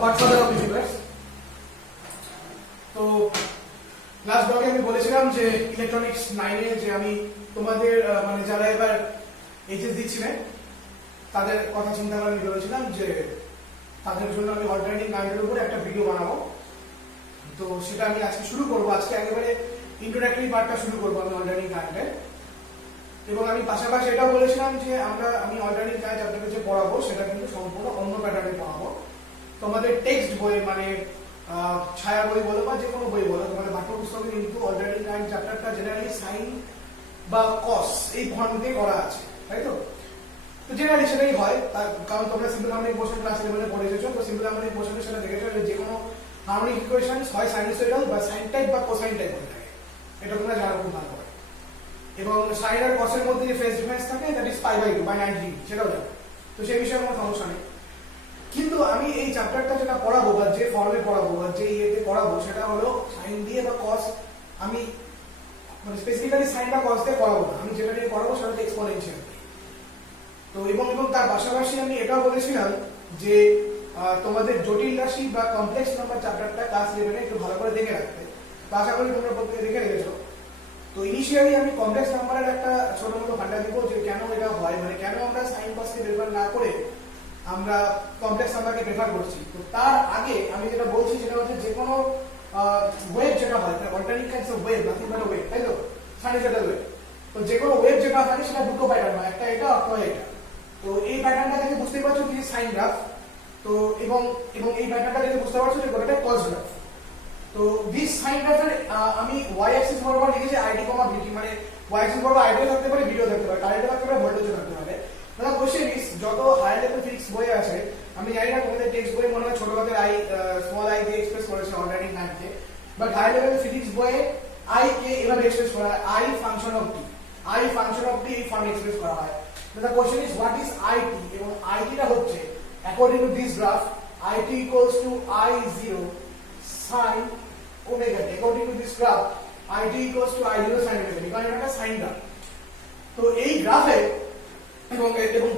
Godfather of universe. তো last ব্লগে আমি বলেছিলাম যে ইলেকট্রনিক্স 9 এ যে আমি তোমাদের মানে যারা এবার এইচএস দিচ্ছিলেন তাদের কথা চিন্তা করে আমি বলেছিলাম যে তাদের জন্য আমি অল্টারনেটিভ কারেন্টের উপর একটা ভিডিও বানাবো। তো সেটা আমি আজকে শুরু করবো। আজকে একেবারে ইন্ট্রোডাক্টরি পার্টটা শুরু করবো আমি অল্টারনেটিভ কারেন্টের। এবং আমি পাশাপাশি এটাও বলেছিলাম যে আমি অল্টারনেটিভ কারেন্ট আপনাদের যে পড়াবো সেটা কিন্তু সম্পূর্ণ অন্য প্যাটার্নে পড়াবো। তোমাদের টেক্সট বই মানে ছায়া বই বলো বা যে কোনো বই বলো, তোমাদের পাঠ্যপুস্তকে কিন্তু অল্টারনেটিভ কারেন্ট চ্যাপ্টারটা জেনারেলি সাইন বা কস এই ফর্মে করা আছে, তাই তো? তো জেনারেলি সেটাই হয়, কারণ তোমরা সিম্পল হারমোনিক মোশন ক্লাস 11 পড়ে এসেছো। তো সিম্পল হারমোনিক মোশনে সেটা দেখেছো যে কোনো হারমোনিক ইকুয়েশন হয় সাইনোসয়েডাল বা সাইন টাইপ বা কোসাইন টাইপ হয়ে থাকে। এটা তোমরা জানো খুব ভালো করে। এবং সাইন আর কসের মধ্যে যে ফেজ ডিফারেন্স থাকে দ্যাট ইজ π/2 বা 90 ডিগ্রি, সেটাও জানো। তো সেই বিষয়ে কোনো সমস্যা নেই। কিন্তু আমি এই চ্যাপ্টারটা যেটা পড়াবো বা যে ফর্মে পড়াবো বা যে ইয়েতে পড়াবো সেটা হলো সাইন দিয়ে বা কস। আমি মানে স্পেসিফিক্যালি সাইন বা কস দিয়ে পড়াবো না, আমি যেটা নিয়ে পড়াবো সেটা হচ্ছে এক্সপোনেনশিয়াল। তো এবং তার পাশাপাশি আমি এটাও বলেছিলাম যে তোমাদের জটিল রাশি বা কমপ্লেক্স নাম্বার চ্যাপ্টারটা ক্লাস 11 একটু ভালো করে দেখে রাখতে। তো আশা করি তোমরা প্রত্যেকে দেখে রেখেছো। তো ইনিশিয়ালি আমি কমপ্লেক্স নাম্বারের একটা ছোট মতো ভান্ডার দিব যে কেন এটা হয়, মানে কেন আমরা সাইন কসকে প্রেফার না করে আমরা কমপ্লেক্স নাম্বারকে প্রেফার করছি। তো তার আগে আমি যেটা বলছি সেটা হচ্ছে যে কোনো ওয়েভ যেটা হয়, alternative kinds of wave, nothing but wave, তাই তো? Sinusoidal wave. তো যে কোনো ওয়েভ যেটা থাকে সেটা দুটো প্যাটার্ন হয়, একটা এটা অথবা এটা। তো এই প্যাটার্নটা থেকে বুঝতে পারছো কি সাইন গ্রাফ। তো এবং এই প্যাটার্নটা থেকে বুঝতে পারছো যে গোটাটা কস গ্রাফ। তো দিস সাইন গ্রাফের আমি ওয়াই অ্যাক্সিস বরাবর লিখেছি আইডি কমা ভিটি, মানে ওয়াই অ্যাক্সিস বরাবর আইডিও থাকতে পারে, ভিডিও থাকতে পারে, কারেন্টও থাকতে পারে, ভোল্টেজও থাকতে পারে। মানে কোশ্চেন ইজ যত হায়ার লেভেল ফিজিক্স বই আছে, আমি জানি না তোমাদের টেক্সট বই মনে হয় ছোট হাতের আই স্মল আই দিয়ে এক্সপ্রেস করেছে অল্টারনেটিভ কারেন্টকে, বাট হায়ার লেভেল ফিজিক্স বইয়ে আই কে এভাবে এক্সপ্রেস করা হয়, I function of t, I function of t এই ফর্মে এক্সপ্রেস করা হয়। The question is what is IT এবং IT টা হচ্ছে according to this graph IT equals to I0 sin omega t. According to this graph IT equals to I0 sin omega t, কারণ এটা একটা সাইন গ্রাফ। তো এই গ্রাফে এবং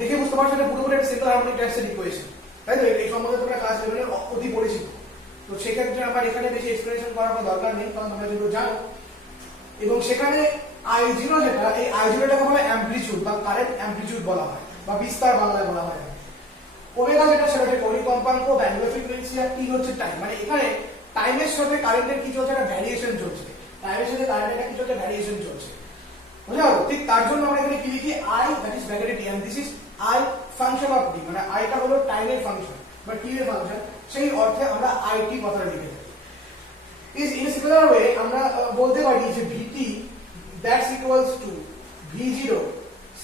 দেখে বুঝতে পারছো এটা পুরোপুরি একটা সিম্পল হারমোনিক ট্রান্সফার ইকুয়েশন, তাই তো? এই সম্বন্ধে তোমরা ক্লাস 11 এর অতি পরিচিত। তো সেক্ষেত্রে আমার এখানে বেশি এক্সপ্লেনেশন করার কোনো দরকার নেই, কারণ তোমরা যেগুলো জানো। এবং সেখানে I0 যেটা, এই I0টাকে বলা হয় অ্যামপ্লিটিউড বা কারেন্ট অ্যামপ্লিটিউড বলা হয় বা বিস্তার বাংলায় বলা হয়। ওমেগা যেটা সেটা হচ্ছে কৌণিক কম্পাঙ্ক, অ্যাঙ্গুলার ফ্রিকোয়েন্সি, আর টি হচ্ছে টাইম। মানে এখানে টাইমের সাথে কারেন্টের কি চলছে, একটা ভ্যারিয়েশন চলছে। টাইমের সাথে কারেন্টের কি চলছে, ভ্যারিয়েশন চলছে। বুঝলো? ঠিক তার জন্য আমরা এখানে কি লিখি, I দ্যাট ইজ ব্র্যাকেটে t and this is I function of t, মানে I টা হলো টাইমের ফাংশন বা t এর ফাংশন। সেই অর্থে আমরা IT কথাটা লিখে থাকি। ইজ ইন সিমিলার ওয়ে আমরা বলতে পারি যে VT that's equals to V0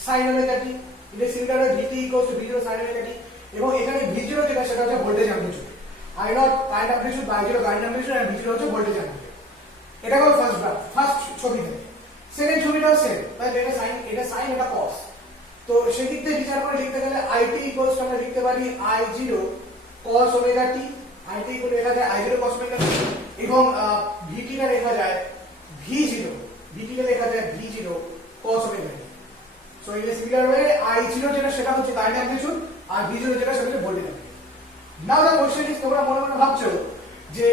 sin omega t. এটা সিমিলার হয় VT equals to V0 sin omega t। এবং এখানে V0 যেটা সেটা হচ্ছে voltage amplitude, I0 current amplitude, I0 current amplitude, আর V0 হচ্ছে ভোল্টেজ অ্যামপ্লিটিউড। এটা হলো ফার্স্ট গ্রাফ, ফার্স্ট ছবি থেকে। সেকেন্ড ছবিটাও সেম, তাই এটা সাইন, এটা কস। তো সেই দিক থেকে বিচার করে লিখতে গেলে IT equals to আমরা লিখতে পারি I0 cos omega t, IT equal লেখা যায় I0 cos omega t, এবং VT টা লেখা যায় V0, VT কে লেখা যায় V0 cos omega t। So in a similar way I0 যেটা সেটা হচ্ছে কারেন্ট অ্যামপ্লিটিউড, আর V0 যেটা সেটা হচ্ছে voltage amplitude. Now the question is, তোমরা মনে মনে ভাবছো যে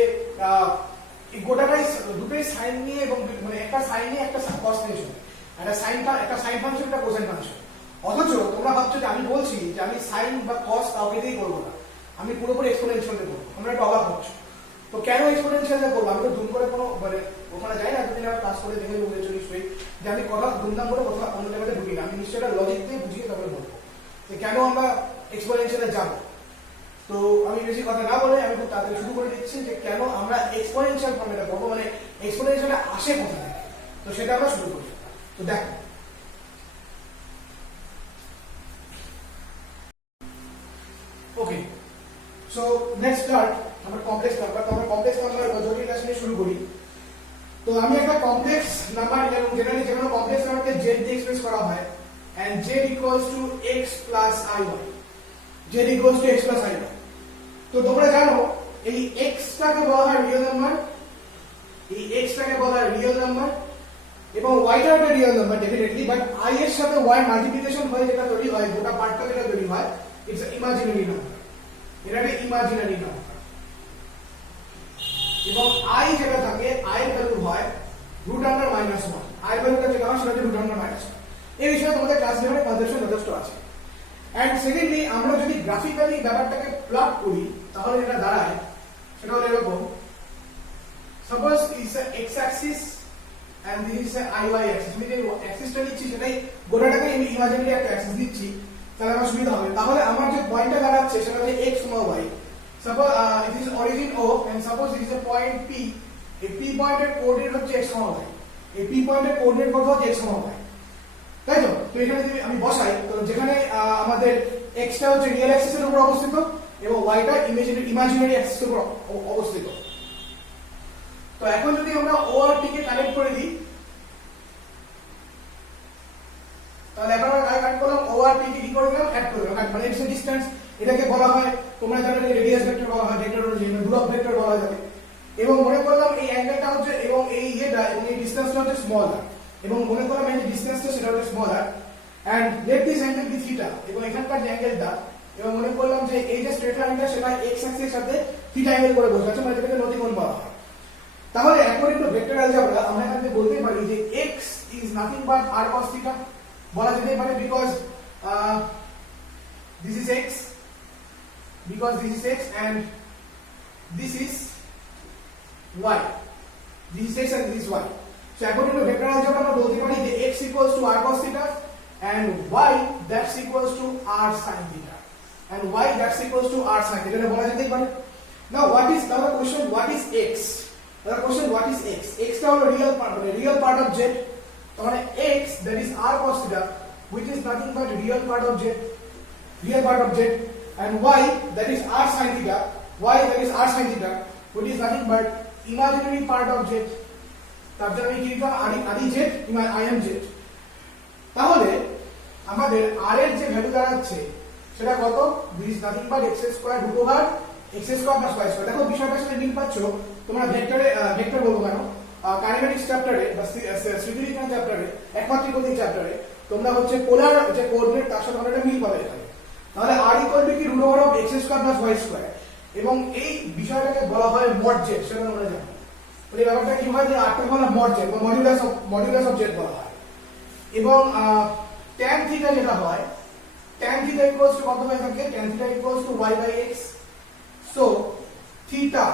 এই গোটাটাই দুটোই সাইন নিয়ে এবং মানে একটা সাইন নিয়ে একটা কস নিয়ে, একটা সাইন ফাংশন, একটা কোসাইন ফাংশন। অথচ তোমরা ভাবছো যে আমি বলছি যে আমি সাইন বা কস কাউকে দিয়েই করবো না, আমি পুরোপুরি এক্সপোনেনশিয়াল দিয়ে করবো। তোমরা একটু অবাক হচ্ছ, তো কেন এক্সপোনেনশিয়াল দিয়ে করবো? আমি তো দুম করে কোনো মানে ওখানে যাই না, এতদিন আমার ক্লাস করে দেখে বুঝেছো নিশ্চয়ই যে আমি কথা দুমদাম করে কথা অন্য জায়গাতে ঢুকি না। আমি নিশ্চয়ই একটা লজিক দিয়ে বুঝিয়ে তারপরে বলবো যে কেন আমরা এক্সপোনেনশিয়ালে যাবো। তো আমি বেশি কথা না বলে আমি খুব তাড়াতাড়ি শুরু করে দিচ্ছি যে কেন আমরা এক্সপোনেনশিয়াল ফর্মুলা করবো, মানে এক্সপোনেনশিয়ালটা আসে কোথা থেকে। তো সেটা আমরা শুরু করি। তো দেখো, ওকে, সো নেক্সট স্টার্ট আমরা কমপ্লেক্স নাম্বার। তো আমরা কমপ্লেক্স নাম্বার বা জটিল রাশি নিয়ে শুরু করি। তো আমি একটা কমপ্লেক্স নাম্বার নিলাম, জেনারেলি যেমন কমপ্লেক্স নাম্বারকে z দিয়ে এক্সপ্রেস করা হয়, and z equals to x plus iy, z equals to x plus iy। তো তোমরা জানো এই x টাকে বলা হয় রিয়েল নাম্বার, এই x টাকে বলা হয় রিয়েল নাম্বার, এবং y টা একটা real number definitely, but i এর সাথে y মাল্টিপ্লিকেশন হয় যেটা তৈরি হয়, গোটা পার্টটা যেটা তৈরি হয়, ইটস ইমাজিনারি নাম্বার। এটা একটা ইমাজিনারি নাম্বার। এবং i যেটা থাকে i এর ভ্যালু হয় √1 i এর ভ্যালুটা যেটা হয় সেটা হচ্ছে √1 এই বিষয়ে তোমাদের ক্লাস 11 এর কনসেপশন যথেষ্ট আছে। এন্ড সেকেন্ডলি আমরা যদি গ্রাফিক্যালি ব্যাপারটাকে প্লট করি তাহলে যেটা দাঁড়ায় সেটা হলো এরকম, suppose is a x axis and this is a y axis. আমি যে অ্যাক্সিসটা নিচ্ছি সেটাই গোটাটাকে আমি ইমাজিনারি একটা অ্যাক্সিস দিচ্ছি, তাহলে আমার সুবিধা হবে। তাহলে আমার যে পয়েন্টটা দাঁড়াচ্ছে সেটা হচ্ছে x, y। Suppose it is origin O and suppose it is a point P। এই P পয়েন্টের কোঅর্ডিনেট হচ্ছে x, y। এই P পয়েন্টের কোঅর্ডিনেট কত হচ্ছে x, y, তাই তো? তো এখানে যদি আমি বসাই, তো যেখানে আমাদের x টা হচ্ছে রিয়েল অ্যাক্সিসের উপর অবস্থিত এবং y টা ইমাজিনারি অ্যাক্সিসের উপর অবস্থিত। তো এখন যদি আমরা O আর P কে কানেক্ট করে দিই, তাহলে এখন আমরা কানেক্ট করলাম O আর P কে কি করে দিলাম, অ্যাড করে দিলাম। মানে এক্স ডিসটেন্স, এটাকে বলা হয়, তোমরা জানো যে রেডিয়াস ভেক্টর বলা হয়, ভেক্টর হচ্ছে দূরত্ব ভেক্টর বলা যাবে। এবং মনে করলাম এই অ্যাঙ্গেলটা হচ্ছে এবং এই ইয়েটা এবং এই ডিসটেন্সটা হচ্ছে স্মল আর, এবং মনে করলাম এই ডিসটেন্সটা সেটা হচ্ছে small r and let this angle be theta. এবং এখানকার যে অ্যাঙ্গেলটা, এবং মনে করলাম যে এই যে স্ট্রেট লাইনটা সেটা এক্স অ্যাক্সিসের সাথে থিটা অ্যাঙ্গেল করে বসে আছে, মানে যেটাকে নতিকোণ বলা হয়। তাহলে অ্যাকর্ডিং টু ভেক্টর অ্যালজেব্রা আমরা এখানে বলতে পারি যে x is nothing but r cos theta বলা যেতে পারে, because this is x, because this is x and this is y, this is x and this is y. So according to vector algebra আমরা বলতে পারি যে x equals to r cos theta and y that's equals to r sin theta and y that's equals to r sin theta, এটা বলা যেতেই পারে। Now what is the question, what is x? The question what is x? X টা হলো real part of z, মানে x that is r cos theta which is nothing but real part of z, and y that is r sin theta, which is nothing but imaginary part of z। তার জন্য কি লিখলাম, আদি z I am z। তাহলে আমাদের r এর যে value দাঁড়াচ্ছে সেটা কত, this is nothing but x square √, x square plus y square। দেখো বিষয়টার সাথে মিল পাচ্ছো তোমরা ভেক্টর বলবো কেন, কাইনেমেটিক্স চ্যাপ্টারে বা স্মৃতিবিজ্ঞান চ্যাপ্টারে, একমাত্রিক গণিত চ্যাপ্টারে তোমরা হচ্ছে পোলার যে কোঅর্ডিনেট তার সাথে একটা মিল পাবে এখানে। তাহলে r ইকুয়াল টু কি √, x square plus y square, এবং এই বিষয়টাকে বলা হয় মড z, সেটা তোমরা জানো। এই ব্যাপারটা কি হয় যে আরটা বলা মড z বা মডুলাস অফ z বলা হয়। এবং tan থিটা যেটা হয়, tan থিটা ইকুয়ালস টু কত হয়ে থাকে, tan theta equals to y by x। So theta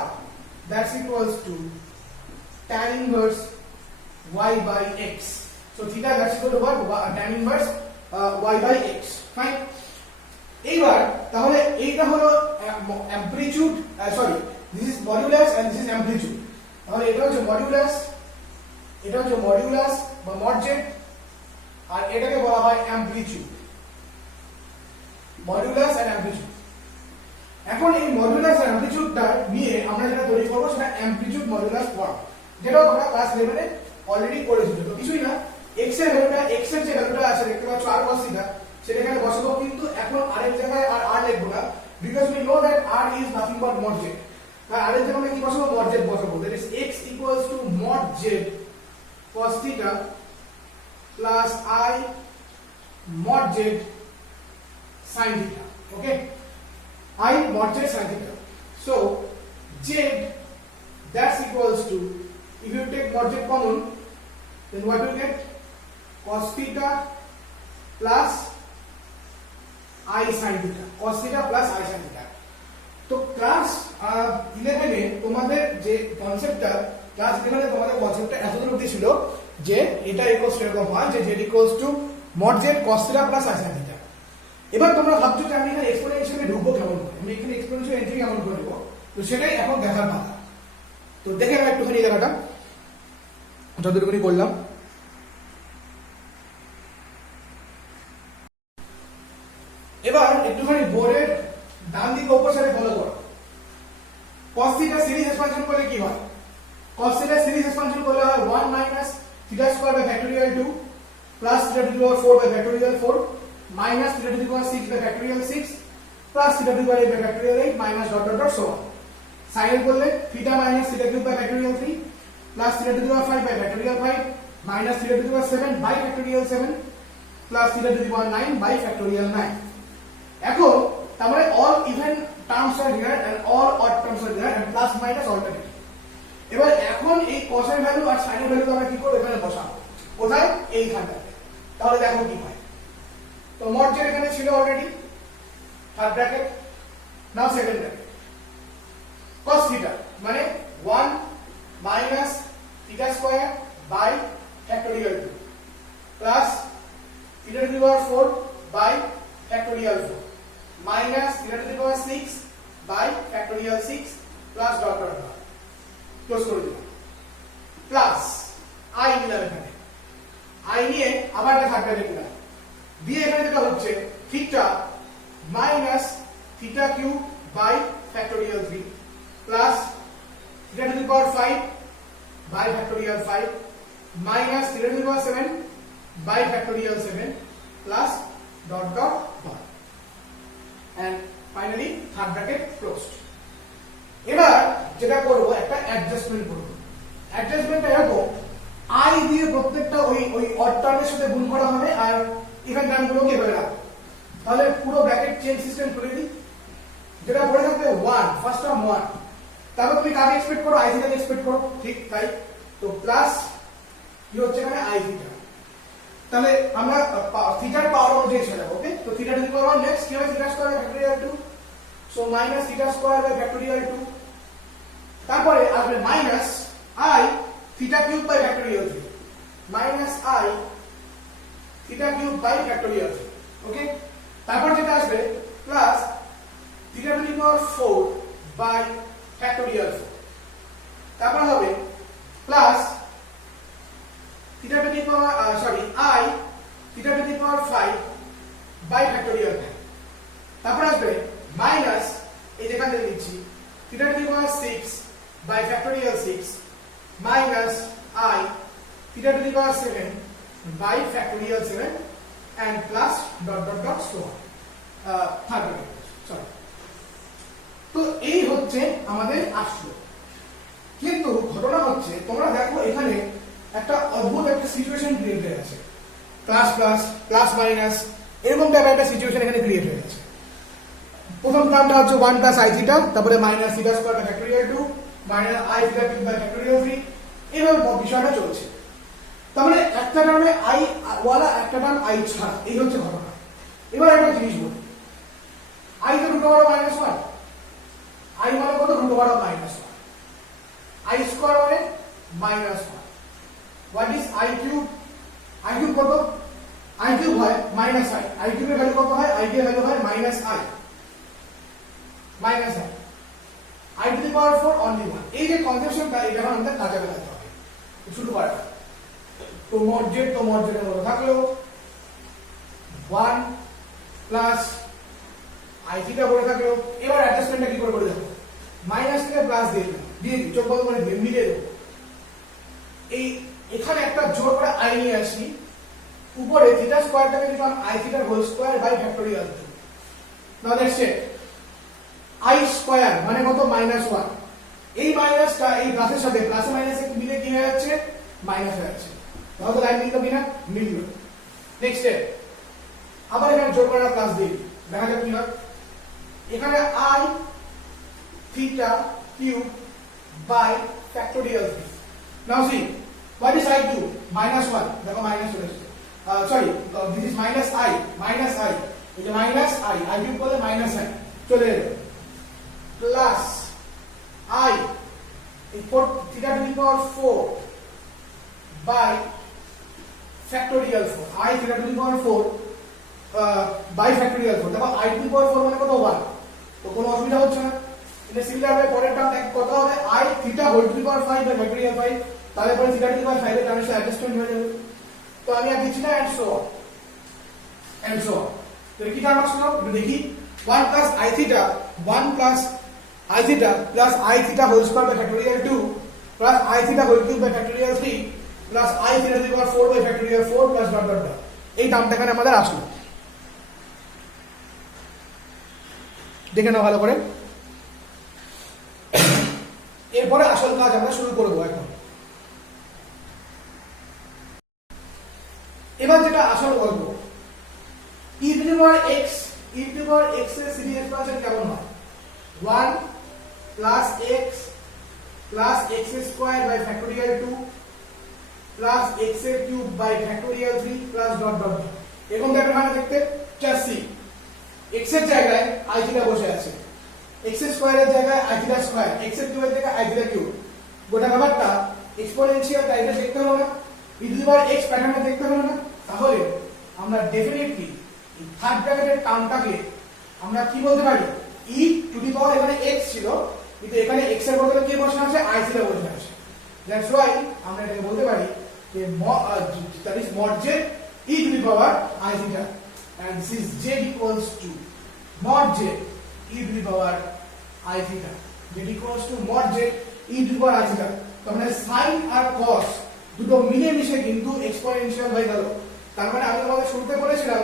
that's equals to tan inverse y by x। So theta that's equal to what, tan inverse y by x, fine। এইবার তাহলে এইটা হলো amplitude, sorry this is modulus and this is amplitude. তাহলে এটা হচ্ছে modulus বা mod z, আর এটাকে বলা হয় অ্যামপ্লিটিউড, মডুলাস এন্ড অ্যামপ্লিটিউড। এখন এই মডুলাস এন্ড অ্যামপ্লিটিউডটা নিয়ে আমরা যেটা তৈরি করব সেটা অ্যামপ্লিটিউড মডুলাস ফর্ম, যেটা তোমরা ক্লাস 11 এ অলরেডি করেছো। তো কিছুই না, x এর ভ্যালুটা, x এর যে ভ্যালুটা আছে দেখতে পাচ্ছ r cos theta, সেটা এখানে বসাবো, কিন্তু এখন r এর জায়গায় আর লিখবো না, because we know that r is nothing but mod z। তাই r এর জায়গায় আমরা কি বসাবো, mod z বসাবো, that is x equals to mod z cos theta plus I mod z sin theta, okay, I mod z sin theta। So z that's equals to, if you take mod z common, then what you get, cos theta plus I sin theta, cos theta plus I sin theta। তো class 11 এ তোমাদের যে কনসেপ্টটা, class 11 এ তোমাদের কনসেপ্টটা এতদূর অবধি ছিল যে এটা ইকুয়ালস টু এরকম হয় যে z equals to mod z cos theta plus I sin theta। এবার তোমরা ভাবছো যে আমি এখানে এক্সপোনেনশিয়ালে ঢুকবো কেমন করে, আমি এখানে এক্সপোনেনশিয়াল এন্ট্রি কেমন করে দেবো, তো সেটাই এখন দেখার পালা। তো দেখে নাও একটুখানি জায়গাটা যতটুকুনি বললাম। এবার একটুখানি বোর্ডের ডান দিকে উপর সাইডে ফলো করো। cos theta সিরিজ এক্সপানশন করলে কি হয়, cos theta সিরিজ এক্সপানশন করলে হয় 1 minus theta square by factorial 2 plus theta to the power 4 by factorial 4 minus theta to the power 6 by factorial 6 plus theta to the power 8 by factorial 8 minus dot dot dot so on। sin এর করলে theta minus theta cube by factorial 3 plus theta to the power 5 by factorial 5 minus theta to the power 7 by factorial 7 plus theta to the power 9 by factorial 9। এখন তার মানে all even terms are here and all odd terms are there and plus minus alternative। এখন এই cos-এর value আর sin-এর value আমরা কি করব এখানে বসাবো কোথায় এইখানটাতে তাহলে দেখো কি হয় তো mod z এখানে ছিল অলরেডি থার্ড ব্র্যাকেট নাও সেকেন্ড ব্র্যাকেট cos থিটা মানে 1 minus theta square by factorial 2 plus theta to the power 4 by factorial 4 minus theta to the power 6 by factorial 6 plus dot dot dot close করে দিলাম plus i নিলাম এখানে i নিয়ে আবার একটা থাকবে লিখলাম দিয়ে এখানে যেটা হচ্ছে theta minus theta cube by factorial 3 plus theta to the power 5 by factorial 5 minus theta to the power 7 by factorial 7 plus dot dot dot and finally third bracket closed এবার যেটা করব একটা অ্যাডজাস্টমেন্ট করব অ্যাডজাস্টমেন্টটা এরকম i দিয়ে প্রত্যেকটা ওই odd টার্মের সাথে গুণ করা হবে আর ইভেন টার্মগুলোকে এভাবে রাখবো তাহলে পুরো ব্র্যাকেট চেইন সিস্টেম করে দিই যেটা পড়ে থাকবে 1 ফার্স্ট টার্ম 1 তারপর তুমি কাকে এক্সপেক্ট করো i থিটাকে এক্সপেক্ট করো ঠিক তাই তো প্লাস কি হচ্ছে এখানে i থিটা তাহলে আমরা থিটার পাওয়ার অনুযায়ী সাজাবো ওকে তো theta to the power 1 next কি হবে theta square by factorial 2 so minus theta square by factorial 2 তারপরে আসবে minus i theta cube by factorial 3 minus i theta cube by factorial 3 okay তারপর যেটা আসবে plus theta to the power 4 by factorial 4 তারপর হবে plus theta to the power i theta to the power 5 by factorial 5 তারপর আসবে minus এই যেখান থেকে নিচ্ছি theta to the power 6 by factorial 6 minus I theta to the power 7 by factorial 7 and plus dot dot dot so on. Third bracket. Sorry. তো এই হচ্ছে আমাদের আসলো কিন্তু ঘটনা হচ্ছে তোমরা দেখো এখানে একটা অদ্ভুত একটা সিচুয়েশন ক্রিয়েট হয়ে আছে প্লাস প্লাস প্লাস মাইনাস এরকম টাইপের একটা সিচুয়েশন এখানে ক্রিয়েট হয়ে আছে প্রথম টার্মটা হচ্ছে 1 প্লাস i থিটা তারপরে minus theta square by factorial 2 minus i theta cube by factorial 3 এইভাবে বিষয়টা চলছে তার মানে একটা টার্মে i ওয়ালা একটা টার্ম i ছাড়া এই হচ্ছে ঘটনা এবার একটা জিনিস বলি i তো রুট ওভার মাইনাস 1 i মানে কত root over minus 1 i square মানে minus 1 what is i cube কত i cube হয় মাইনাস i cube এর ভ্যালু কত হয় i এর ভ্যালু হয় minus i i to the power 4 only 1 এই যে কনসেপশনটা এটা আমাদের কাজে লাগাতে হবে শুরু করা তো mod z এর মধ্যে থাকলো 1 প্লাস i থিটা করে থাকলো এবার অ্যাডজাস্টমেন্টটা কি করে দেখো মাইনাস থেকে প্লাস দিয়ে দিই চোখ বন্ধ করে দিয়ে মিলিয়ে দেব এই এখানে একটা জোর করে i নিয়ে আসি উপরে থিটা স্কয়ারটাকে যদি আমি i থিটার হোল স্কয়ার বাই ফ্যাক্টরিয়াল দিই নাও দ্যাটস ইট i স্কয়ার মানে কত মাইনাস 1 এই মাইনাসটা এই প্লাসের সাথে প্লাসে মাইনাসে মিলে কি হয়ে যাচ্ছে মাইনাস হয়ে যাচ্ছে তাহলে লাইন মিললো কিনা মিললো নেক্সট স্টেপ আবার এখানে জোর করে প্লাস দিই দেখা যাক কি হয় এখানে i theta cube by factorial 3 now see what is i cube minus 1 দেখো মাইনাস চলে এসেছে sorry this is minus i এই যে মাইনাস i cube বলে মাইনাস i চলে এলো plus i theta to the power 4 by factorial 4 i theta to the power 4 by factorial 4 দেখো i to the power 4 মানে কত 1 তো কোনো অসুবিধা হচ্ছে না এটা সিমিলার ভাবে পরের টার্ম কত হবে i theta whole to the power 5 by factorial 5 তাহলে পরে থিটা টু দি পাওয়ার 5 এর টার্মের সাথে অ্যাডজাস্টমেন্ট হয়ে যাবে তো আমি আর দিচ্ছি না এন্ড সো তো কি টার্ম আসলো দেখি 1 plus i theta 1 plus i theta plus i theta whole square by factorial 2 plus i theta whole cube by factorial 3 plus i theta to the power 4 by factorial 4 plus dot dot dot এই টার্মটা এখানে আমাদের আসলো দেখে নাও ভালো করে এরপরে আসল কাজ আমরা শুরু করব এখন এবার যেটা আসল গল্প e to the power x এর সিরিজ এক্সপানশন কেমন হয় 1 plus x plus x square by factorial 2 plus x এর cube by factorial 3 plus dot dot dot. এরকম টাইপের মানে দেখতে জাস্ট সি এক্স এর জায়গায় আই থিটা বসে আছে, এক্স স্কোয়ারের জায়গায় আই থিটা স্কোয়ার, এক্স এর কিউবের জায়গায় আই থিটা কিউব। গোটা ব্যাপারটা এক্সপোনেনশিয়াল টাইপে দেখতে হলো না, ই টু দি পাওয়ার এক্স প্যাটার্নে দেখতে হলো না। তাহলে আমরা ডেফিনেটলি এই থার্ড ব্র্যাকেটের টার্মটাকে আমরা কি বলতে পারি, ই টু দি পাওয়ার এখানে এক্স ছিল কিন্তু এখানে এক্স এর বদলে কি বসে আছে, আই থিটা বসে আছে। দ্যাটস ওয়াই আমরা এটাকে বলতে পারি যে that is mod z e to the power I theta and this is z equals to mod z e to the power I theta, z equals to mod z e to the power I theta। তার মানে sin আর cos দুটো মিলে মিশে কিন্তু exponential হয়ে গেল। তার মানে আমি তোমাদের শুরুতে বলেছিলাম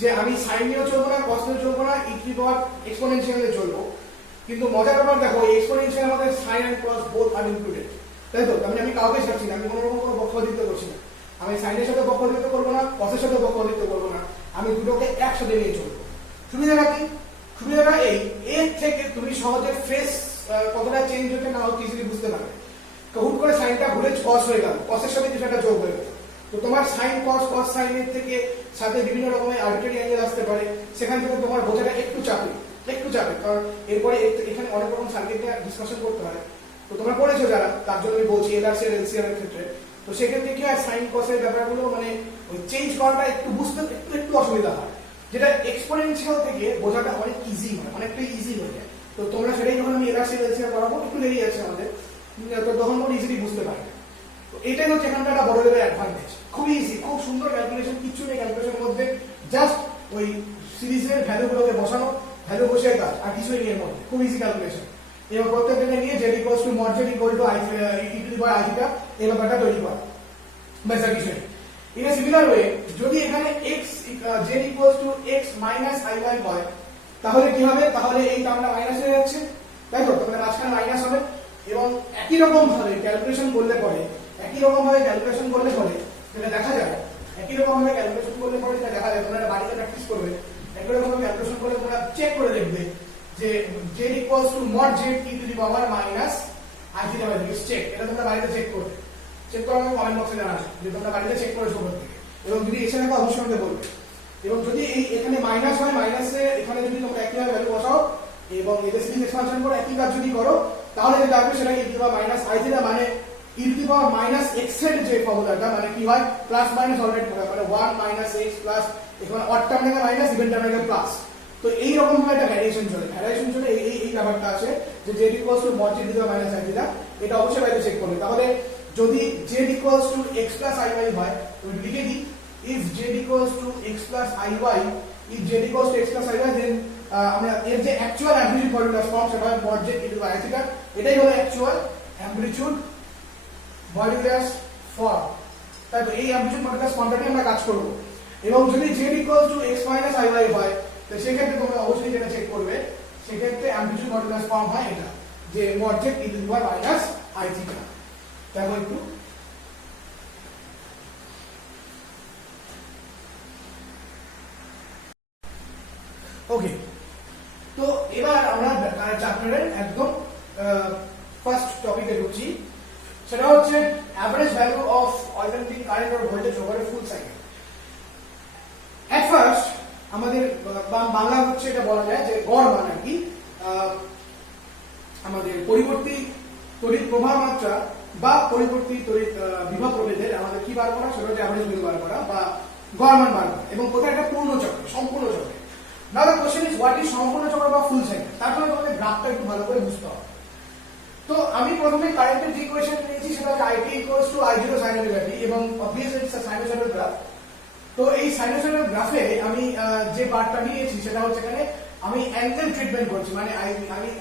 যে আমি sin নিয়েও চলবো না, cos নিয়েও চলবো না, e to the power এক্সপোনেনশিয়ালে চলবো। কিন্তু মজার ব্যাপার দেখো, এই এক্সপোনেনশিয়ালের মধ্যে sin and cos both are included, তাই তো? তার মানে আমি কাউকে ছাড়ছি না, আমি কোনো রকম কোনো পক্ষপাতিত্ব করছি না। আমি সাইনের সাথে পক্ষপাতিত্ব করবো না, কসের সাথে পক্ষপাতিত্ব করবো না, আমি দুটোকে একসাথে নিয়ে চলবো। সুবিধাটা কি? সুবিধাটা এই, এর থেকে তুমি সহজে ফেস কতটা চেঞ্জ হচ্ছে না হচ্ছে ইজিলি বুঝতে পারবে। হুট করে সাইনটা ভুলে কস হয়ে গেল, কসের সাথে কিছু একটা যোগ হয়ে গেল, তো তোমার সাইন কস, কস সাইনের থেকে সাথে বিভিন্ন রকমের আর্বিট্রারি অ্যাঙ্গেল আসতে পারে, সেখান থেকে তোমার বোঝাটা একটু চাপে, কারণ এরপরে এখানে অনেক রকম সার্কিট নিয়ে ডিসকাশন করতে হয়। তো তোমরা পড়েছো যারা, তার জন্য আমি বলছি এলআরসি আর এলসিআর এর ক্ষেত্রে। তো সেক্ষেত্রে কি হয়, সাইন কসের ব্যাপারগুলো মানে ওই চেঞ্জ করাটা একটু বুঝতে একটু অসুবিধা হয়, যেটা এক্সপোনেনশিয়াল থেকে বোঝাটা অনেক ইজি হয়, অনেকটাই ইজি হয়ে যায়। তো তোমরা সেটাই যখন আমি এলআরসি এলসিআর পড়াবো, একটু দেরি আছে আমাদের, তো তখন তোমরা ইজিলি বুঝতে পারবে। তো এটাই হচ্ছে এখানকার একটা বড় লেভেলের অ্যাডভান্টেজ। খুব ইজি, খুব সুন্দর ক্যালকুলেশন, কিচ্ছু নেই ক্যালকুলেশনের মধ্যে, জাস্ট ওই সিরিজের ভ্যালুগুলোকে বসানো, ভ্যালু বসে কাজ, আর কিছুই নেই এর মধ্যে, খুব ইজি ক্যালকুলেশন। এবং প্রত্যেকটা নিয়ে z equals to mod z equal to e to the power I theta এই ব্যাপারটা তৈরি করা, ব্যাস আর কিছু নেই। ইন এ সিমিলার ওয়ে যদি এখানে x z equals to x minus iy হয়, তাহলে কি হবে, তাহলে এই টার্মটা মাইনাস হয়ে যাচ্ছে, তাই তো? তাহলে মাঝখানে মাইনাস হবে। এবং একই রকম ভাবে ক্যালকুলেশন করলে পরে যেটা দেখা যায়, তোমরা বাড়িতে প্র্যাকটিস করবে, একই রকম ভাবে ক্যালকুলেশন করলে তোমরা চেক করে দেখবে যে z equals to mod z e to the power minus I theta by this check, এটা তোমরা বাড়িতে চেক করবে, চেক করার আগে কমেন্ট বক্সে জানাবে যে তোমরা বাড়িতে চেক করেছো কোথা থেকে, এবং যদি এসে থাকো অবশ্যই আমাকে বলবে। এবং যদি এই এখানে মাইনাস হয়, মাইনাসে এখানে যদি তোমরা একই ভাবে ভ্যালু বসাও এবং এদের সিরিজ এক্সপানশন করে একই কাজ যদি করো, তাহলে যেটা আসবে সেটা e to the power minus I theta, মানে e to the power minus x এর যে ফর্মুলাটা, মানে কি হয়, প্লাস মাইনাস অলরেডি মানে 1 minus x প্লাস এখানে অড টার্ম থেকে মাইনাস, ইভেন টার্ম থেকে প্লাস। তো এই রকম ভাবে একটা ভ্যারিয়েশন চলে এই ব্যাপারটা আছে যে z equals to mod z to the power minus I theta, এটা অবশ্যই বাইরে চেক করবে। তাহলে যদি z equals to x plus iy হয়, তুমি লিখে দিই if z equals to x plus iy, then আমরা এর যে অ্যাকচুয়াল অ্যামপ্লিটিউড মডুলাস ফর্ম সেটা হয় mod z e to the power I theta, এটাই হলো অ্যাকচুয়াল অ্যামপ্লিটিউড মডুলাস ফর্ম, তাই তো? এই অ্যামপ্লিটিউড মডুলাস ফর্মটাকে আমরা কাজ করব। এবং যদি z equals to x minus iy হয়, তো সেক্ষেত্রে তোমরা অবশ্যই যেটা চেক করবে, সেক্ষেত্রে অ্যামপ্লিটিউড মডুলাস ফর্ম হয় এটা, যে mod z e to the power minus I theta। দেখো একটু, ওকে। তো এবার আমরা চ্যাপ্টারের একদম ফার্স্ট টপিকে ঢুকছি, সেটা হচ্ছে average value of alternating current or voltage over a full cycle. At first আমাদের বাংলা হচ্ছে এটা বলা যায় যে গড় মান আর কি, আমাদের পরিবর্তী তড়িৎ প্রবাহ মাত্রা বা পরিবর্তী তড়িৎ বিভব প্রভেদের আমাদের কি বার করা, সেটা হচ্ছে অ্যাভারেজ ভ্যালু বার করা বা গড় মান বার করা, এবং কোথায় একটা পূর্ণ চক্র, সম্পূর্ণ চক্রে। Now the question is what is সম্পূর্ণ চক্র বা ফুল সাইকেল। তারপরে তোমাদের গ্রাফটা একটু ভালো করে বুঝতে হবে। তো আমি প্রথমে কারেন্টের যে ইকুয়েশন নিয়েছি সেটা হচ্ছে IT equals to I0 sin ωt, এবং obviously it's a sinusoidal graph। তো এই সাইনোসয়েডাল গ্রাফে আমি যে পার্টটা নিয়েছি সেটা হচ্ছে এখানে আমি অ্যাঙ্গেল ট্রিটমেন্ট করছি, মানে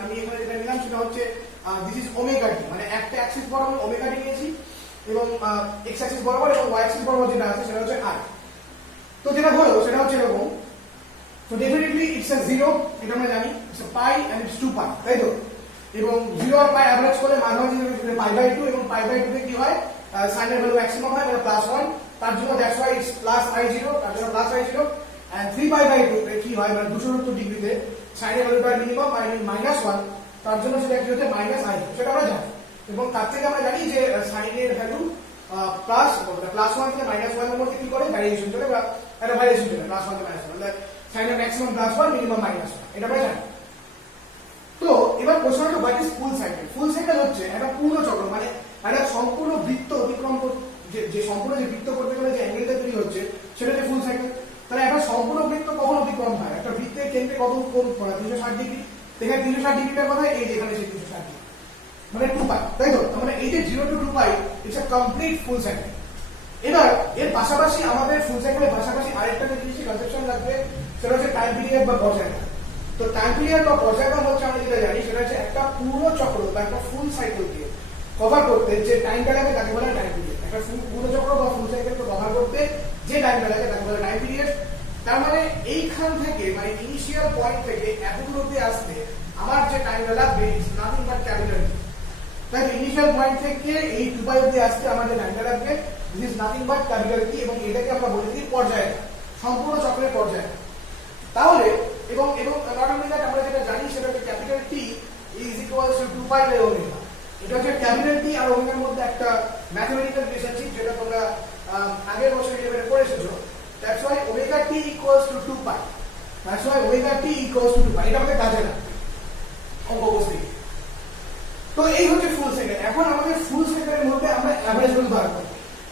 আমি এখানে যেটা নিলাম সেটা হচ্ছে দিস ইজ ওমেগা টি, মানে একটা অ্যাক্সিস বরাবর ওমেগা টি নিয়েছি এবং এক্স অ্যাক্সিস বরাবর এবং ওয়াই অ্যাক্সিস বরাবর যেটা আছে সেটা হচ্ছে আই। তো যেটা হলো সেটা হচ্ছে এরকম, তো ডেফিনেটলি ইটস আ জিরো, এটা আমরা জানি, it's a pi and it's 2 pi, তাই তো? এবং 0 আর পাই এভারেজ করলে মাঝামাঝি π/2, এবং π/2 তে কি হয়, সাইনের ভ্যালু ম্যাক্সিমাম হয়, মানে +1, তার জন্য that's why it's plus I0, তার জন্য প্লাস I0, এন্ড 3π/2 তে কি হয়, মানে 270 ডিগ্রিতে সাইনের ভ্যালুটা মিনিমাম -1, তার জন্য সেটা কি হচ্ছে -I0, সেটা আমরা জানি। এবং তার থেকে আমরা জানি যে সাইনের ভ্যালু প্লাস ওয়ান থেকে মাইনাস ওয়ান এর মধ্যে কি করে ভ্যারিয়েশন চলে বা একটা ভ্যারিয়েশন চলে প্লাস ওয়ান থেকে মাইনাস ওয়ান, সাইনের maximum plus one minimum minus one, এটা আমরা জানি। তো এবার প্রশ্ন হচ্ছে what is full cycle. Full cycle হচ্ছে একটা পূর্ণ চক্র, মানে একটা সম্পূর্ণ বৃত্ত অতিক্রম যে সম্পূর্ণ যে বৃত্ত করতে গেলে যে অ্যাঙ্গেলটা তৈরি হচ্ছে সেটা হচ্ছে ফুল সাইকেল। তাহলে একটা সম্পূর্ণ বৃত্ত কখন অতিক্রম হয়? একটা বৃত্তের কেন্দ্রে কত কোণ 360 ডিগ্রি, এখানে 360 ডিগ্রিটার কথা এই যে এখানে সেই 360 ডিগ্রি মানে 2 পাই, তাই তো? মানে এই যে 0 to 2 pi it's a complete full cycle. এবার এর পাশাপাশি আমাদের ফুল সাইকেলের পাশাপাশি আরেকটা জিনিসের কনসেপশন লাগবে, সেটা হচ্ছে টাইম পিরিয়ড বা পর্যায়কাল। তো টাইম পিরিয়ড বা পর্যায়কাল হচ্ছে আমরা যেটা জানি সেটা হচ্ছে একটা পুরো চক্র বা একটা ফুল সাইকেলকে কভার করতে যে টাইমটা লাগে তাকে বলে টাইম পিরিয়ড। একটা পুরো চক্র বা ফুল সাইকেলকে কভার করতে যে টাইমটা লাগে তাকে বলে টাইম পিরিয়ড। তার মানে এইখান থেকে মানে ইনিশিয়াল পয়েন্ট থেকে এতদূর অব্দি আসতে আমার যে টাইমটা লাগবে is nothing but capital T. তাই ইনিশিয়াল পয়েন্ট থেকে এই 2 পাই অব্দি আসতে আমার যে টাইমটা লাগবে this is nothing but capital T, এবং এটাকে আমরা বলে দিই পর্যায়কাল, সম্পূর্ণ চক্রের পর্যায়কাল। তাহলে এবং এবং নট অনলি দ্যাট, আমরা যেটা জানি সেটা হচ্ছে capital T is equals to 2 pi by omega. এটা হচ্ছে ক্যাপিটাল টি আর ওমেগার মধ্যে একটা ম্যাথমেটিক্যাল রিলেশনশিপ যেটা তোমরা আগের বছর ইলেভেনে পড়ে এসেছো। That's why omega t equals to 2 pi, that's why omega t equals to 2 পাই। এটা আমাদের কাজে না অঙ্ক বসতে। তো এই হচ্ছে ফুল সাইকেল। এখন আমাদের ফুল সাইকেলের মধ্যে আমরা অ্যাভারেজ ভ্যালু বার করব।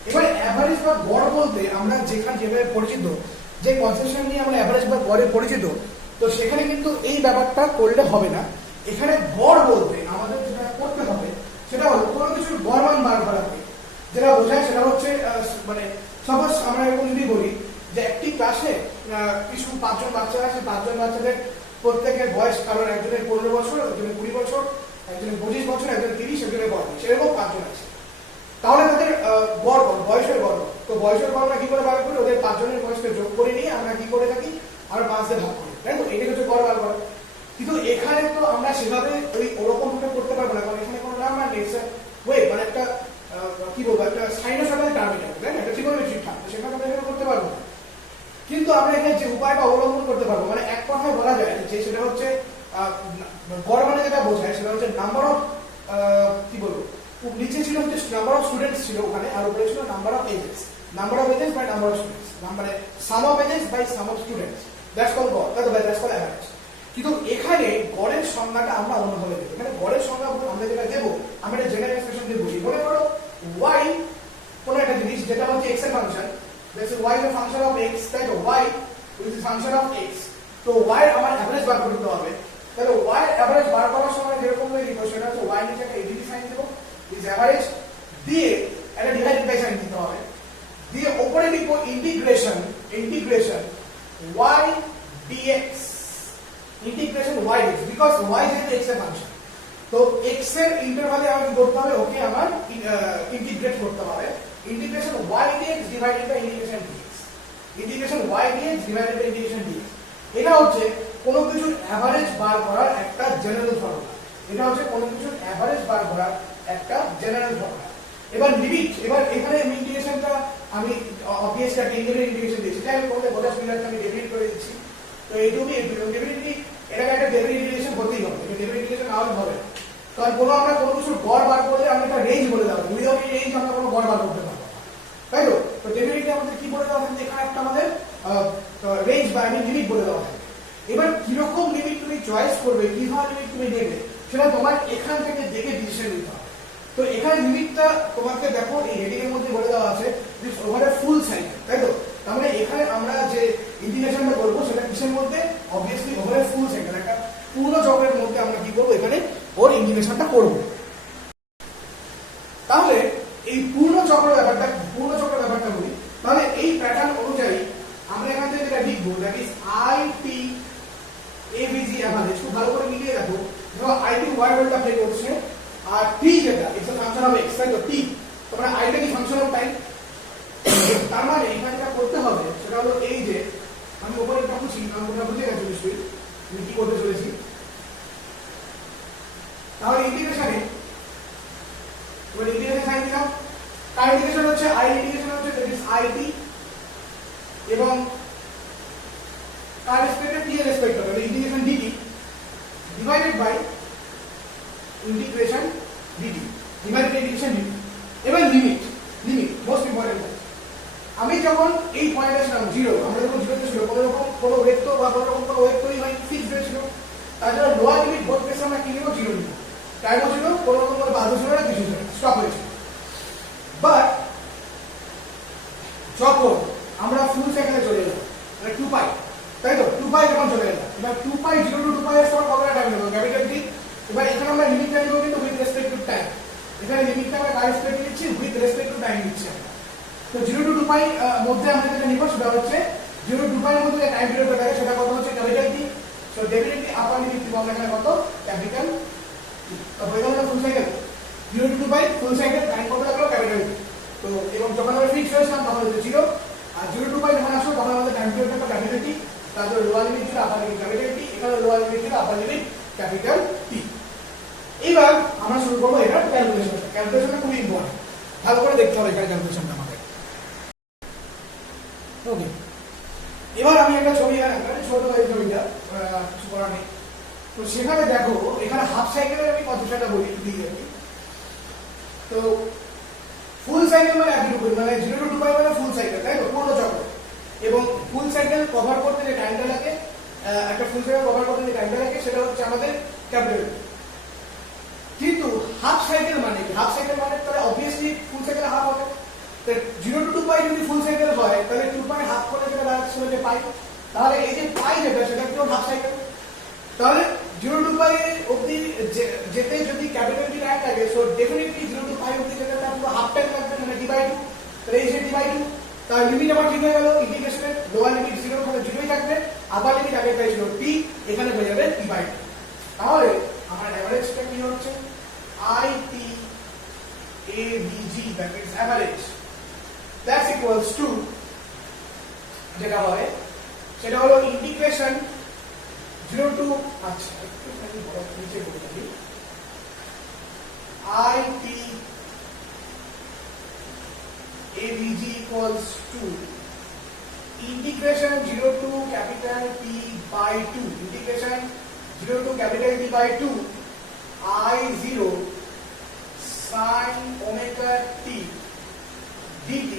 এবার অ্যাভারেজ বা গড় বলতে আমরা যেভাবে পরিচিত, যে কনসেপশন নিয়ে আমরা অ্যাভারেজ বা গড়ে পরিচিত, তো সেখানে কিন্তু এই ব্যাপারটা করলে হবে না। এখানে গড় বলতে আমাদের যেটা করতে হবে সেটা হলো কোনো কিছুর গড় মান বার করা হবে। যেটা বোঝায় সেটা হচ্ছে মানে সাপোজ আমরা এরকম যদি বলি যে একটি ক্লাসে কিছু 5 জন বাচ্চা আছে, 5 জন বাচ্চাদের প্রত্যেকের বয়স, কারণ একজনের 15 বছর, একজনের 20 বছর, একজনের 25 বছর, একজনের 30, একজনের 32, সেরকম 5 জন আছে। তাহলে তাদের গড় বয়সের গড়, তো বয়সের গড় আমরা কি করে বার করি? ওদের 5 জনের বয়সকে যোগ করে নিয়ে আমরা কি করে থাকি, আমরা 5 দিয়ে ভাগ করি, তাই তো? এটাকে হচ্ছে গড় বার করা। কিন্তু এখানে তো আমরা সেভাবে ওরকম ভাবে করতে পারবো না, কারণ এখানে কোনো নাম্বার নেই, ওয়ে মানে একটা কি বলবো, একটা সাইনোসয়েডাল টার্ম এটা, তাই না? একটা ট্রিগোনোমেট্রিক টার্ম, সেখানে আমরা এখানে করতে পারবো না। কিন্তু আমরা এখানে যে উপায়টা অবলম্বন করতে পারবো, মানে এক কথায় বলা যায় যে সেটা হচ্ছে গড় মানে যেটা বোঝায় সেটা হচ্ছে নাম্বার অফ কি বলবো, নিচে ছিল হচ্ছে নাম্বার অফ স্টুডেন্টস ছিল ওখানে, আর উপরে ছিল number of ages by number of students, মানে sum of ages by sum of students, that's call গড়, দ্যাটস কল অ্যাভারেজ। কিন্তু এখানে গড়ের সংজ্ঞাটা আমরা অন্যভাবে দেবো। এখানে গড়ের সংজ্ঞা আমরা যেটা দেবো, আমরা জেনারেল এক্সপ্রেশন দিয়ে বুঝি। মনে করো y কোনো একটা জিনিস যেটা হচ্ছে x এর function, that's y is a function of x, তাই তো? y is a function of x, তো y আমার অ্যাভারেজ বার করতে হবে। তাহলে y অ্যাভারেজ বার করার সময় যেরকম লিখবো সেটা হচ্ছে y নিচে একটা এডিটি সাইন দেবো, ইজ অ্যাভারেজ, দিয়ে একটা ডিভাইডেড বাই সাইন দিতে হবে, দিয়ে উপরে লিখবো integration y dx, integration y dx, because y যেহেতু x এর ফাংশন, তো x এর ইন্টারভালে আমাকে করতে হবে, ওকে আমার ইন্টিগ্রেট করতে হবে। Integration y dx divided by integration dx, integration y dx divided by integration dx। এটা হচ্ছে কোনো কিছুর অ্যাভারেজ বার করার একটা জেনারেল ফর্মুলা। এটা হচ্ছে কোনো কিছুর অ্যাভারেজ বার করার একটা জেনারেল ফর্মুলা। এবার লিমিট, এবার এখানে ইন্টিগ্রেশনটা আমি অবভিয়াসলি একটা ইন্টিগ্রেট ইন্টিগ্রেশন দিয়েছি, তাই আমি কোথায় বোঝা সুবিধার্থে আমি ডেফিনিট করে দিচ্ছি। তো এইটুকুই ডেফিনিটলি এটাকে একটা ডেফিনিট ইন্টিগ্রেশন করতেই হবে, এটা ডেফিনিট ইন্টিগ্রেশন না হলে হবে না। কারণ আমরা কোনো কিছুর গড় বার করলে আমরা একটা রেঞ্জ বলে দেবো, উইদাউট এই রেঞ্জ আমরা কোনো গড় বার করতে পারবো না, তাই তো? তো ডেফিনিটলি আমাদের কি বলে দেওয়া থাকে, এখানে একটা আমাদের রেঞ্জ বা লিমিট বলে দেওয়া থাকে। এবার কিরকম লিমিট তুমি চয়েস করবে, কি ধরনের লিমিট তুমি নেবে, সেটা তোমার এখান থেকে দেখে ডিসিশন নিতে হবে। তো এখানে লিমিটটা তোমাকে দেখো এই হেডিং এর মধ্যে বলে দেওয়া আছে যে ওভার এ ফুল সাইকেল, তাই তো? তার মানে এখানে আমরা যে ইন্টিগ্রেশনটা করবো সেটা কিসের মধ্যে? Obviously over a full cycle, একটা পুরো চক্রের মধ্যে আমরা কি করবো, এখানে ওর ইন্টিগ্রেশনটা করবো। তাহলে এই পূর্ণ চক্র ব্যাপারটা বলি, তাহলে এই প্যাটার্ন অনুযায়ী আমরা এখান থেকে যেটা লিখবো that is IT ABG average. খুব ভালো করে মিলিয়ে দেখো, ধরো আইটি ওয়াই রোলটা প্লে করছে, আর টি যেটা it's a function of x, তাই তো? টি, তোমরা আইটা কি ফাংশন অফ টাইম। তার মানে এখানে যেটা করতে হবে সেটা হলো এই যে আমি উপরে একটা বুঝি, আমি ওটা বুঝে গেছি নিশ্চয়ই আমি কি করতে চলেছি। তাহলে ইন্টিগ্রেশনে সাইন দিলাম, তার ইন্টিগ্রেশন হচ্ছে দ্যাট ইজ আইটি, এবং তার রেসপেক্টে টি এর রেসপেক্ট হবে integration dt divided by integration dt, numerical indication limit. এবার লিমিট মোস্ট ইম্পর্টেন্ট। আমি যখন এই পয়েন্টে ছিলাম 0, আমরা যখন 0 তে ছিল, কোনো রকম কোনো ওয়েট তো বা কোনো রকম কোনো ওয়েট তৈরি হয়, ফিক্সড হয়ে ছিল, তার জন্য লোয়ার লিমিট বোথ কেসে আমরা কি নিব? 0 নিব। টাইম ছিল কোনো রকম কোনো বাধা ছিল না, কিছু ছিল না, স্টপ হয়েছে। বাট যখন আমরা ফুল সাইকেলে চলে এলাম, মানে 2 পাই, তাই তো 2 পাই যখন চলে এলাম, এবার 2 পাই 0 টু 2 পাই এর সময় কতটা টাইম নেব? Capital T. এবার এখানে আমরা লিমিটটা নিব কিন্তু উইথ রেসপেক্ট টু টাইম। এখানে লিমিটটা আমরা কার রেসপেক্ট নিচ্ছি? উইথ রেসপেক্ট টু টাইম নিচ্ছি আমরা। তো 0 টু 2 পাই মধ্যে আমরা যেটা নিব সেটা হচ্ছে 0 টু 2 পাই এর মধ্যে যে টাইম পিরিয়ডটা থাকে সেটা কত হচ্ছে? ক্যাপিটাল টি। সো ডেফিনেটলি আপার লিমিট দিব আমরা এখানে কত? Capital T. তো হয়ে গেল ফুল সাইকেল 0 টু 2 পাই ফুল সাইকেল টাইম কত লাগলো? Capital T. তো এবং যখন আমরা ফিক্স হয়েছিলাম তখন হচ্ছে 0, আর 0 টু 2 পাই যখন আসলো তখন আমাদের টাইম পিরিয়ডটা ক্যাপিটাল টি, তারপর লোয়ার লিমিট ছিল আপার লিমিট ক্যাপিটাল টি, এখানে লোয়ার লিমিট ছিল আপার লিমিট ক্যাপিটাল টি। এবার আমরা শুরু করব এটার ক্যালকুলেশনটা। ক্যালকুলেশনটা খুব ইম্পর্টেন্ট, ভালো করে দেখতে হবে এখানে ক্যালকুলেশনটা আমাদের। ওকে, এবার আমি একটা ছবি এখানে ছোট এই ছবিটা কিছু করার নেই। তো সেখানে দেখো এখানে হাফ সাইকেলের আমি কনসেপ্টটা বলি দিয়ে যাবি। তো ফুল সাইকেল মানে একটু মানে 0 টু 2 পাই মানে ফুল সাইকেল, তাই তো? পূর্ণ চক্র। এবং ফুল সাইকেল কভার করতে যে টাইমটা লাগে, একটা ফুল সাইকেল কভার করতে যে টাইমটা লাগে সেটা হচ্ছে আমাদের ক্যাপিটাল। কিন্তু হাফ সাইকেল মানে কি? হাফ সাইকেল মানে তাহলে অবভিয়াসলি ফুল সাইকেল হাফ হবে। তো 0 টু 2 পাই যদি ফুল সাইকেল হয় তাহলে 2 পাই হাফ করে যেটা দাঁড়াচ্ছে যে পাই, তাহলে এই যে পাই যেটা সেটা কি হাফ সাইকেল। তাহলে 0 টু পাই অবধি যেতে যদি ক্যাপিটাল টি টাইম লাগে, সো ডেফিনেটলি 0 টু পাই অবধি যেতে তার পুরো হাফ টাইম লাগবে, মানে d/2। তাহলে এই যে d/2, তার লিমিট আবার ঠিক হয়ে গেল। ইন্টিগ্রেশনের লোয়ার লিমিট 0 মানে 0ই থাকবে, আপার লিমিট আগে পেয়েছিল t, এখানে হয়ে যাবে t/2। তাহলে আমার এভারেজটা কি হচ্ছে? IT AVG brackets average that's equals to, যেটা হয় সেটা হলো ইন্টিগ্রেশন 0 টু, আচ্ছা একটু খালি বড় নিচে করে দিই, IT AVG equals to integration 0 to capital T by 2, integration 0 to capital T by 2 I0 sin omega t dt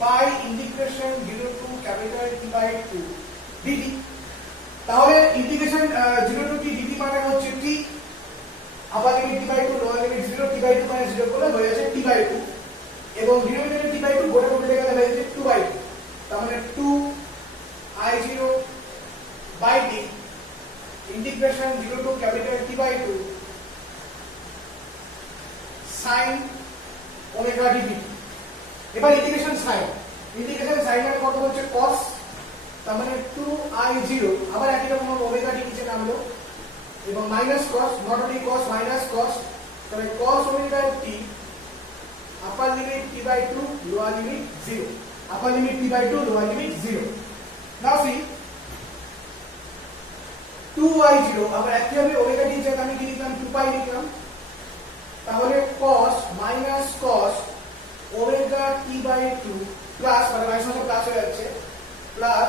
by integration 0 to capital T by 2 dt। তাহলে ইন্টিগ্রেশন 0 to t dt মানে হচ্ছে t, upper limit t by 2 lower limit 0, t by 2 মানে 0 করলে হয়ে যাচ্ছে t by 2, এবং denominator t by 2 গোটা উল্টে গেলে হয়ে যাচ্ছে 2 by 2। তার মানে 2 I0 by t integration 0 to capital T by 2 sin omega dt। এবার ইন্টিগ্রেশন সাইন মানে কত হচ্ছে? cos, তার মানে 2I0 আবার একই রকম ওমেগা টি নিচে নামলো, এবং minus cos, not only cos minus cos, তাহলে cos omega t upper limit t by 2 lower limit 0, upper limit t by 2 lower limit 0। Now see 2I0 আবার একইভাবে ওমেগা টি জায়গায় আমি কি লিখলাম? 2 পাই লিখলাম। তাহলে cos minus cos omega t by 2 plus, মানে মাইনাস মানে প্লাস হয়ে যাচ্ছে, প্লাস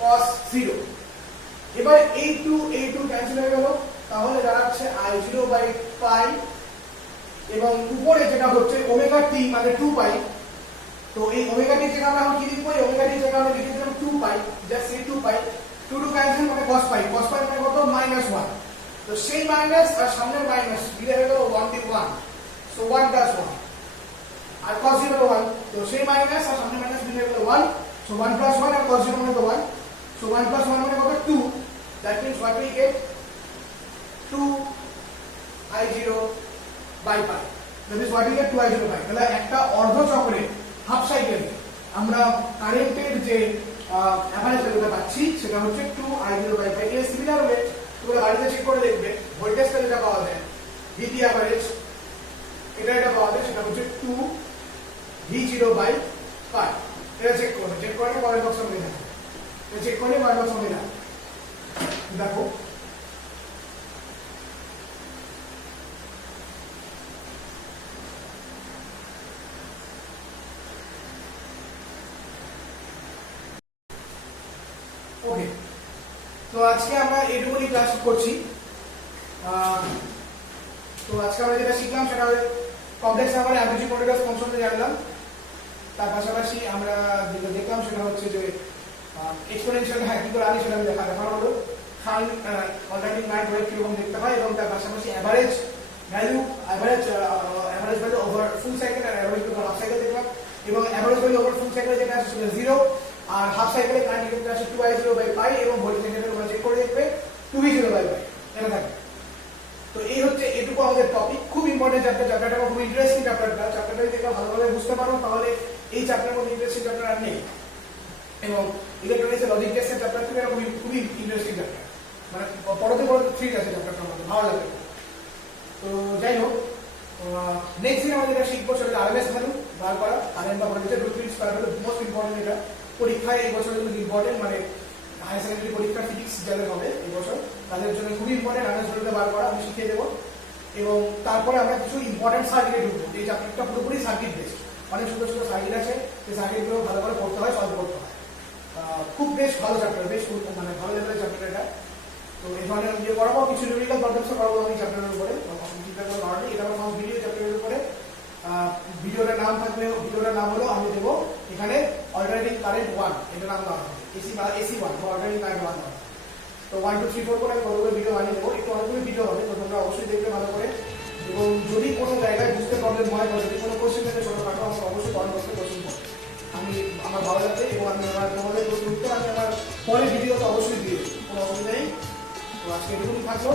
cos 0। এবার a2 ক্যান্সেল হয়ে গেল, তাহলে দাঁড়াচ্ছে I0 by পাই, এবং উপরে যেটা হচ্ছে ওমেগা t মানে 2 পাই। তো এই ওমেগা টি জায়গায় আমরা কি লিখবো? এই ওমেগা টি জায়গায় আমরা লিখে দিলাম 2 পাই, জাস্ট এই 2 পাই, 2 ক্যান্সেল মানে cos পাই মানে কত? -1। তো সেই মাইনাস আর সামনের মাইনাস মিলে হয়ে গেল 1 দিয়ে 1, সো 1 + 1, আর cos 0 1, তো সেই মাইনাস আর সামনের মাইনাস মিলে গেল 1, সো 1 + 1 আর cos 0 মানে তো 1, সো 1 + 1 মানে কত? 2। That means what we get 2I0 by pi, that means what we get 2I0 by। তাহলে একটা অর্ধ চক্রে হাফ সাইকেল আমরা কারেন্টের যে অ্যাভারেজ ভ্যালুটা পাচ্ছি সেটা হচ্ছে 2I0 by pi। এর সিমিলার ওয়ে তোমরা বাড়িতে চেক করে দেখবে, ভোল্টেজটা যেটা পাওয়া যায় VT অ্যাভারেজ, এটা পাওয়া যায় সেটা হচ্ছে 2V0 by pi। এটা চেক করে কমেন্ট বক্সে মনে রাখো, এটা চেক করে কমেন্ট বক্সে মনে রাখো। দেখো ওকে, তো আজকে আমরা এটুকুনি ক্লাস করছি। তো আজকে আমরা যেটা শিখলাম সেটা complex number average polynomial function জানলাম। তার পাশাপাশি আমরা যেটা দেখলাম সেটা হচ্ছে যে এক্সপোনেনশিয়াল কি করে আনি সেটা দেখা হলো। ফাইন অল্টারনেটিভ নাইট ওয়েভ কিরকম দেখতে হয় এবং তার পাশাপাশি average value over full cycle আর অ্যাভারেজ ভ্যালু হাফ সাইকেল দেখলাম এবং অ্যাভারেজ ভ্যালু ওভার ফুল সাইকেলে যেটা আসে সেটা 0 আর হাফ সাইকেলে কারেন্ট যেটা আসে 2i0/π এবং ভোল্টেজ যেটা তোমরা চেক করে দেখবে 2v0/π এটা থাকে। তো এই হচ্ছে এটুকু আমাদের টপিক, খুব ইম্পর্টেন্ট চ্যাপ্টারটা খুব ইন্টারেস্টিং চ্যাপ্টারটা যদি তোমরা ভালোভাবে বুঝতে পারো তাহলে এই চ্যাপ্টারের মধ্যে ইন্টারেস্টিং চ্যাপ্টার আর নেই। এবং ইলেকট্রনিক্স এর লজিক টেস্টের চ্যাপ্টার থেকে খুবই ইন্টারেস্টিং চ্যাপ্টার, মানে পড়তে থ্রিট আছে চ্যাপ্টারটার মধ্যে, ভালো লাগে। তো যাই হোক, নেক্সট দিন আমরা যেটা শিখবো সেটা আরএমএস ভ্যালু বার করা, আরএম বা ভোল্টেজের root mean square value most important. এটা পরীক্ষায় এই বছর কিন্তু ইম্পর্টেন্ট, মানে হায়ার সেকেন্ডারি পরীক্ষা ফিজিক্স যাদের হবে এই বছর তাদের জন্য খুবই ইম্পর্টেন্ট আরএমএস ভ্যালুটা বার করা, আমি শিখিয়ে দেবো। এবং তারপরে আমরা কিছু ইম্পর্টেন্ট সার্কিটে ঢুকবো। এই চ্যাপ্টারটা পুরোপুরি সার্কিট বেসড, অনেক সুন্দর সুন্দর সার্কিট আছে, সেই সার্কিটগুলো ভালো করে পড়তে হয়, সলভ করতে হয়। খুব বেশ ভালো চ্যাপ্টার, বেশ মানে ভালো লেভেলের চ্যাপ্টার এটা। তো এই ধরনের ইয়ে করাবো, কিছু নিউমেরিক্যাল প্রবলেমসও করাবো আমি চ্যাপ্টারের উপরে, চিন্তা করে কারণে এটা আমার ফার্স্ট ভিডিও চ্যাপ্টারের উপরে। ভিডিওটার নাম থাকবে, ভিডিওটার নাম হলো আমি দেবো এখানে অল্টারনেটিং কারেন্ট 1, এটা নাম দেওয়া হবে এসি 1 বা অল্টারনেটিং কারেন্ট 1 দেওয়া। তো 1 2 3 4 করে আমি কতগুলো ভিডিও বানিয়ে দেবো, একটু অনেকগুলো ভিডিও হবে, তো তোমরা অবশ্যই দেখবে ভালো করে। এবং যদি কোনো জায়গায় বুঝতে প্রবলেম হয় বা যদি কোনো কোশ্চেন থাকে ছোটখাটো, আমাকে অবশ্যই কমেন্ট বক্সে কোশ্চেন করো, আমি আমার ভালো লাগবে এবং আমি আমার তোমাদের উত্তর আমি আমার পরের ভিডিওতে অবশ্যই দিয়ে দেবো, কোনো অসুবিধা নেই। তো আজকে এটুকুই থাকলো।